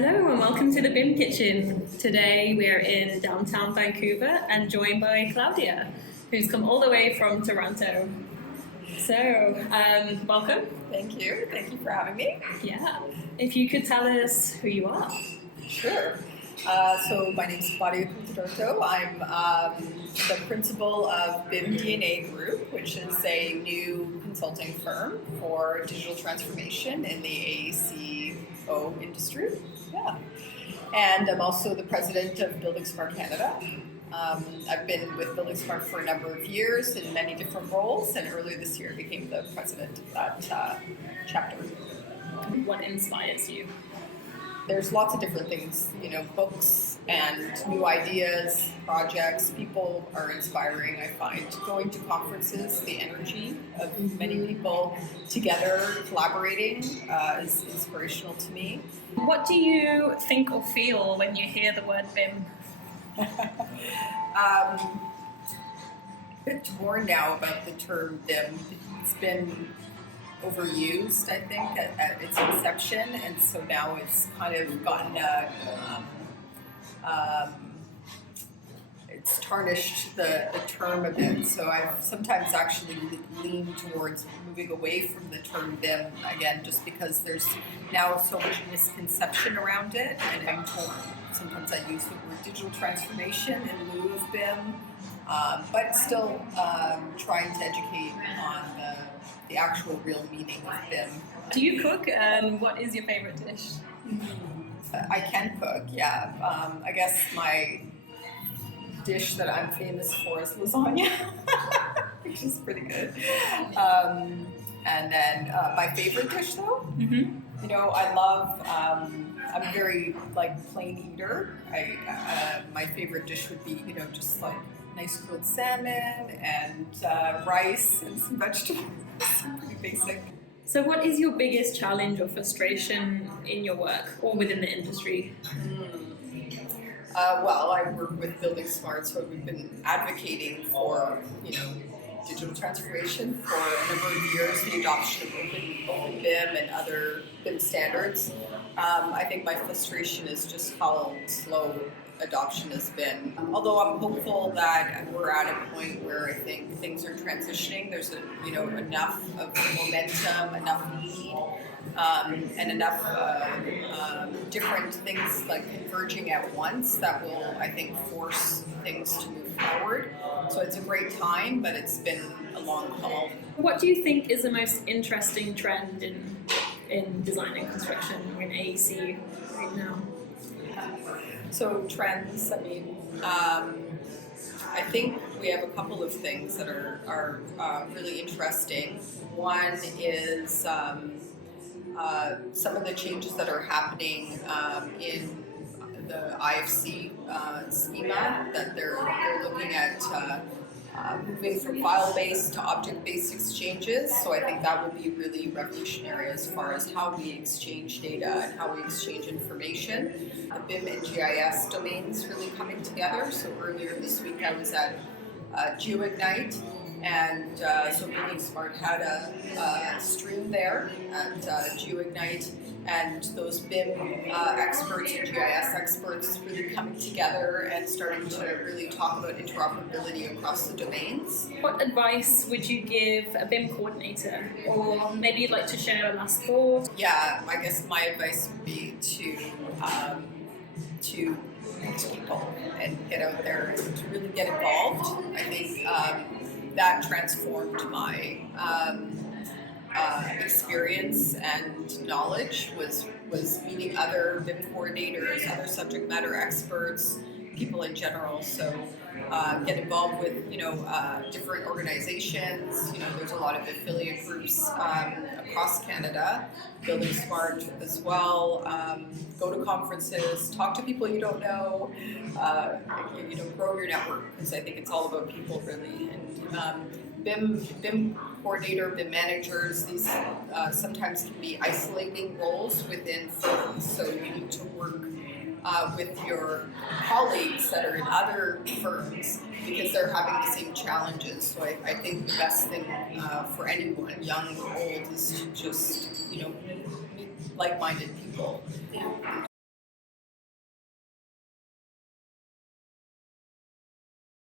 Hello and welcome to the BIM Kitchen. Today we're in downtown Vancouver and joined by Claudia, who's come all the way from Toronto. So, welcome. Thank you. Thank you for having me. Yeah. If you could tell us who you are. Sure. So my name is Claudia Cozzitorto. I'm the principal of BIM DNA Group, which is a new consulting firm for digital transformation in the AECO industry. Yeah. And I'm also the president of BuildingSMART Canada. I've been with BuildingSMART for a number of years in many different roles, and earlier this year I became the president of that chapter. What inspires you? There's lots of different things, books and new ideas, projects. People are inspiring, I find. Going to conferences, the energy of many people together collaborating is inspirational to me. What do you think or feel when you hear the word BIM? A bit torn now about the term BIM. It's been overused, I think, at its inception, and so now it's kind of gotten it's tarnished the term a bit. So I've sometimes actually leaned towards moving away from the term BIM again, just because there's now so much misconception around it, and I'm told sometimes I use the word digital transformation in lieu of BIM, but still trying to educate on the actual real meaning of BIM. Do you cook, and what is your favorite dish? I can cook, yeah. I guess my dish that I'm famous for is lasagna, which is pretty good. And then my favorite dish, though, I love. I'm a very plain eater. My favorite dish would be just like nice grilled salmon and rice and some vegetables. Pretty basic. So what is your biggest challenge or frustration in your work or within the industry? Well, I work with BuildingSMART, so we've been advocating for, digital transformation for a number of years, the adoption of open BIM and other BIM standards. I think my frustration is just how slow adoption has been. Although I'm hopeful that we're at a point where I think things are transitioning. There's enough of momentum, enough need, and enough different things converging at once that will, I think, force things to move forward. So it's a great time, but it's been a long haul. What do you think is the most interesting trend in design and construction or in AEC right now? So trends, I think we have a couple of things that are really interesting. One is some of the changes that are happening in the IFC schema, that they're looking at moving from file-based to object-based exchanges. So I think that will be really revolutionary as far as how we exchange data and how we exchange information. The BIM and GIS domains really coming together. So earlier this week I was at GeoIgnite, and so BuildingSMART had a stream there at GeoIgnite, and those BIM experts and GIS experts really coming together and starting to really talk about interoperability across the domains. What advice would you give a BIM coordinator, or maybe you'd like to share a last thought? Yeah, I guess my advice would be to reach people and get out there and to really get involved. I think that transformed my experience and knowledge was meeting other BIM coordinators, other subject matter experts, people in general. So get involved with different organizations. There's a lot of affiliate groups across Canada, BuildingSMART as well. Go to conferences, talk to people you don't know. Grow your network, because I think it's all about people really. And BIM coordinator, BIM managers, these sometimes can be isolating roles within firms, so you need to work with your colleagues that are in other firms, because they're having the same challenges. So I think the best thing for anyone, young or old, is to just meet like-minded people